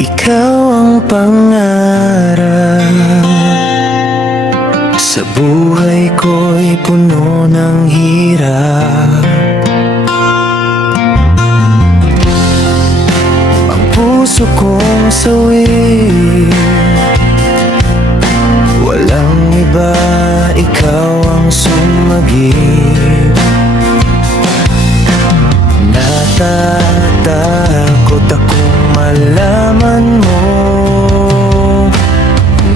Ikaw ang pangarap. Sa buhay ko'y puno ng hirap. Ang puso kong sawi, walang iba, ikaw ang sumagip. Natatakot akong malaman mo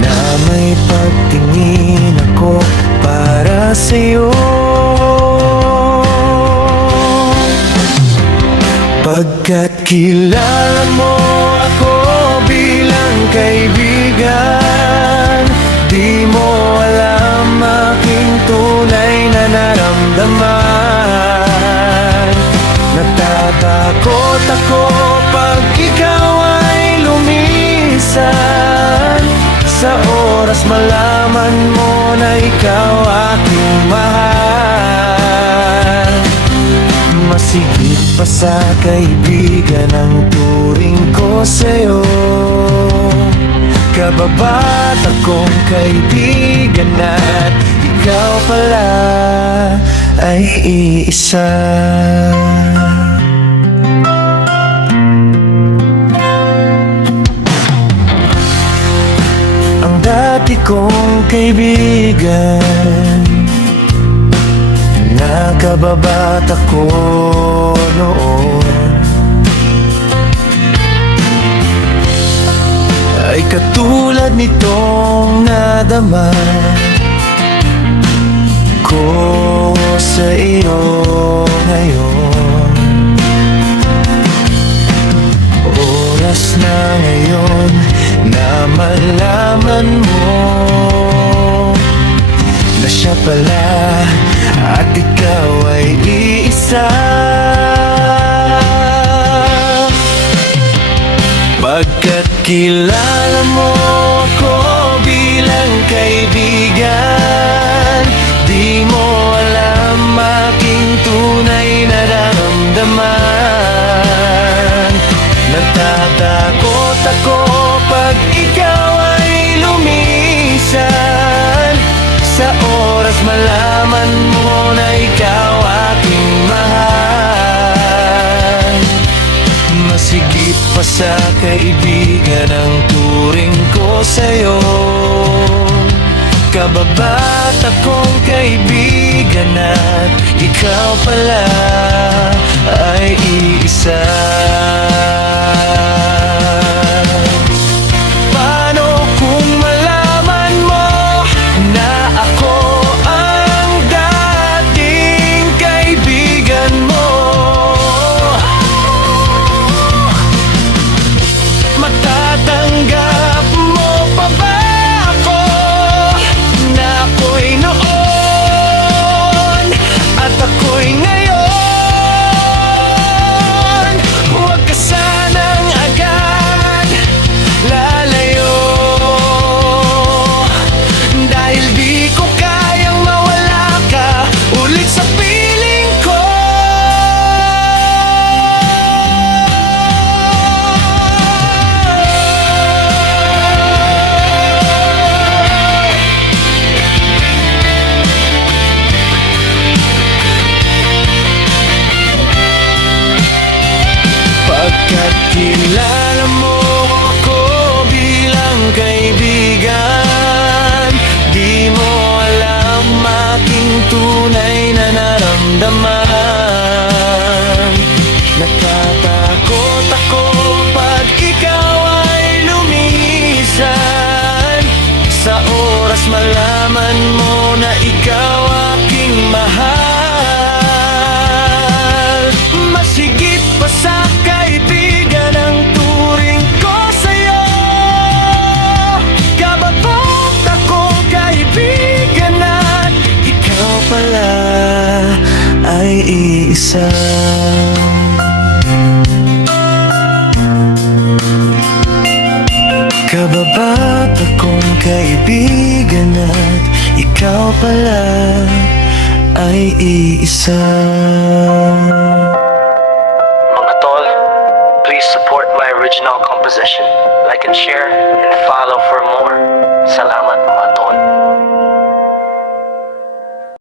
na may pagtingin ako para sa'yo. Pagkat kilala mo ako bilang kaibigan, di mo alam aking tunay na naramdaman. Natatakot ako pag ikaw ay lumisan. Sa oras malaman mo na ikaw aking mahal. Masigit pa sa kaibigan ang turing ko sa'yo. Kababat akong kaibigan at ikaw pala ay iisa. Ang dati kong kaibigan, nakababat ako noon, ay katulad nitong nadama ko sa iyo ngayon. Oras na ngayon na malaman mo na siya pala at ikaw ay iisa. Pagkat kilala mo ako bilang kaibigan, di mo alam aking tunay na nararamdaman. Natatakot ako pag ikaw ay lumisan. Sa oras malaman mo na ikaw aking mahal. Masigit pa sa kaibigan ang turing ko sa'yo. Kababat akong kaibigan at ikaw pala ay iisa. Paano kung malaman mo na ako ang dating kaibigan mo? Matatanggap mo pa ba ako na ako'y noon at ako'y ngayon? Huwag ka sanang agad lalayo, dahil di ko kayang mawala ka ulit sa piling ko. Pagkat kilala mo ako bilang kaibigan, di mo alam aking tunay na naramdaman. Natatakot ako pag ikaw ay lumisan. Sa oras malaman mo na ikaw aking mahal. Masigit pa sa kaibigan ang turing ko sa'yo. Kababat akong kaibigan at ikaw pala ay iisa. Kababat akong kaibigan at ikaw pala ay iisa. Mga tol, please support my original composition. like and share, and follow for more. Salamat.